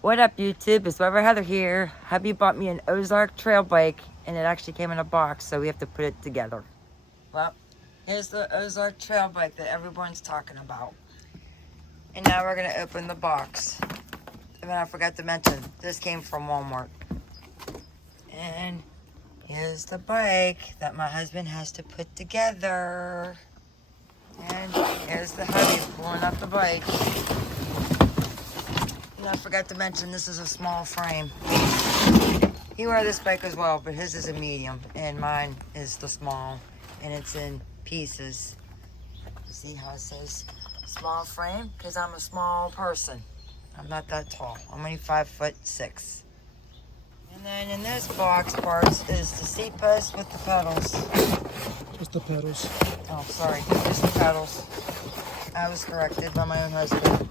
What up, YouTube? It's Weber Heather here. Hubby bought me an OZARK Trail Bike, and it actually came in a box, so we have to put it together. Well, here's the OZARK Trail Bike that everyone's talking about. And now we're going to open the box. And I forgot to mention, this came from Walmart. And here's the bike that my husband has to put together. And here's the hubby pulling up the bike. And I forgot to mention, this is a small frame. He wore this bike as well, but his is a medium, and mine is the small, and it's in pieces. See how it says small frame? Because I'm a small person. I'm not that tall. I'm only 5'6". And then in this box parts is the seat post with the pedals. Just the pedals. Oh, sorry, just the pedals. I was corrected by my own husband.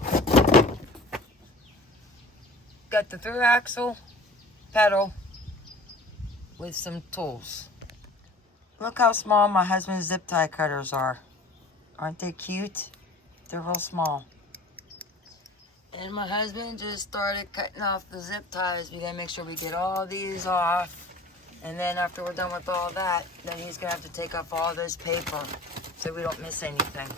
Got the through axle, pedal, with some tools. Look how small my husband's zip tie cutters are. Aren't they cute? They're real small. And my husband just started cutting off the zip ties. We gotta make sure we get all these off. And then after we're done with all that, then he's gonna have to take off all this paper so we don't miss anything.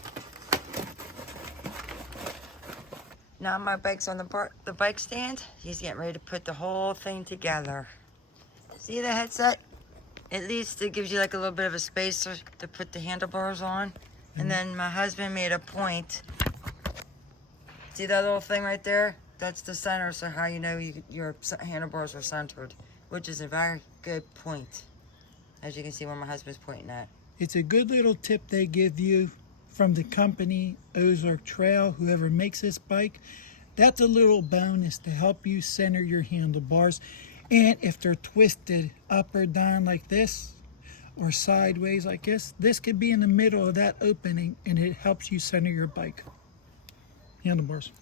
Now my bike's on the bike stand. He's getting ready to put the whole thing together. See the headset? At least it gives you like a little bit of a space to put the handlebars on. And then my husband made a point. See that little thing right there? That's the center, so how you know your handlebars are centered, which is a very good point. As you can see where my husband's pointing at. It's a good little tip they give you from the company OZARK Trail, whoever makes this bike. That's a little bonus to help you center your handlebars. And if they're twisted up or down like this, or sideways like this could be in the middle of that opening, and it helps you center your bike. Handlebars.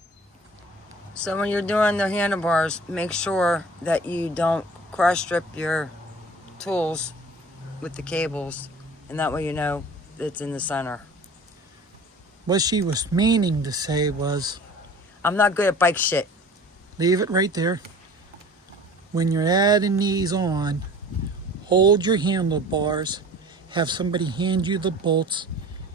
So when you're doing the handlebars, make sure that you don't cross strip your tools with the cables, and that way you know it's in the center. What she was meaning to say was, I'm not good at bike shit. leave it right there. When you're adding these on, hold your handlebars, have somebody hand you the bolts,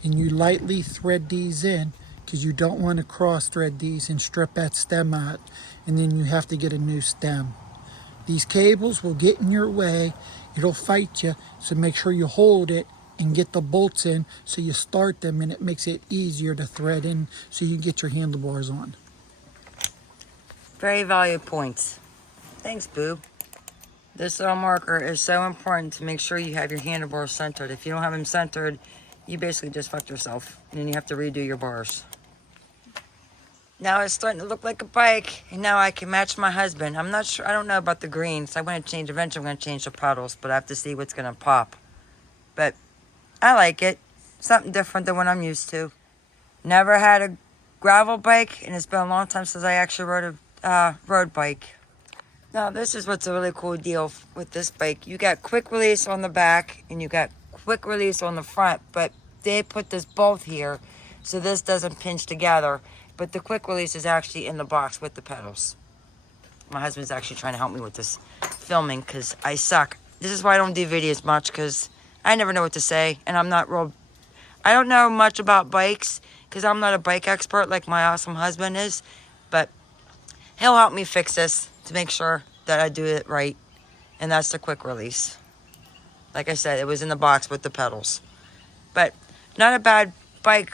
and you lightly thread these in, because you don't want to cross thread these and strip that stem out, and then you have to get a new stem. These cables will get in your way, it'll fight you, so make sure you hold it and get the bolts in so you start them, and it makes it easier to thread in so you get your handlebars on. Very valuable points. Thanks, boo. This little marker is so important to make sure you have your handlebars centered. If you don't have them centered, you basically just fucked yourself, and then you have to redo your bars. Now it's starting to look like a bike, and now I can match my husband. I'm not sure, I don't know about the green, so I'm going to change, eventually I'm going to change the pedals, but I have to see what's going to pop. But I like it. Something different than what I'm used to. Never had a gravel bike, and it's been a long time since I actually rode a road bike. Now this is what's a really cool deal with this bike. You got quick release on the back, and you got quick release on the front, but they put this both here, so this doesn't pinch together. But the quick release is actually in the box with the pedals. My husband's actually trying to help me with this filming because I suck. This is why I don't do videos much, because I never know what to say, and I don't know much about bikes because I'm not a bike expert like my awesome husband is, but he'll help me fix this to make sure that I do it right, and that's the quick release. Like I said, it was in the box with the pedals. But not a bad bike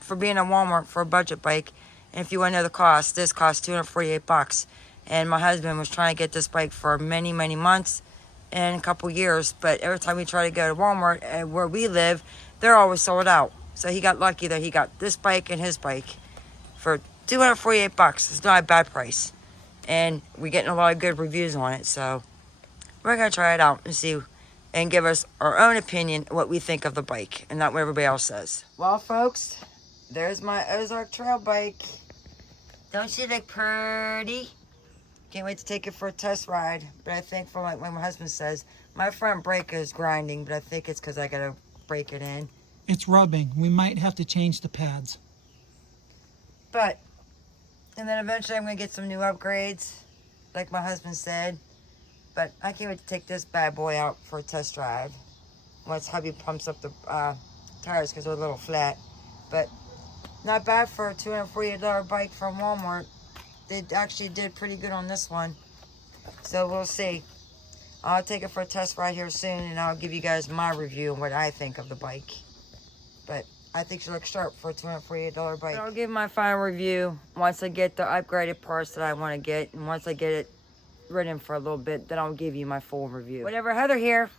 for being at Walmart for a budget bike. And if you want to know the cost, this costs $248. And my husband was trying to get this bike for many, many months and a couple years. But every time we try to go to Walmart, where we live, they're always sold out. So he got lucky that he got this bike and his bike for $248. It's not a bad price. And we're getting a lot of good reviews on it. So we're going to try it out and see, and give us our own opinion, what we think of the bike, and not what everybody else says. Well, folks, there's my OZARK Trail Bike. Don't she look pretty? Can't wait to take it for a test ride. But I think, from like when my husband says, my front brake is grinding, but I think it's because I got to break it in. It's rubbing. We might have to change the pads. But, and then eventually I'm going to get some new upgrades. like my husband said. But I can't wait to take this bad boy out for a test drive once hubby pumps up the tires because they're a little flat. But not bad for a $248 bike from Walmart. They actually did pretty good on this one. So we'll see. I'll take it for a test ride here soon, and I'll give you guys my review and what I think of the bike. But I think she looks sharp for a $248 bike. But I'll give my final review once I get the upgraded parts that I want to get, and once I get it ridden for a little bit, then I'll give you my full review. Whatever Heather here.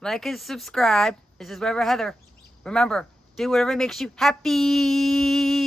Like and subscribe. This is Whatever Heather. Remember, do whatever makes you happy.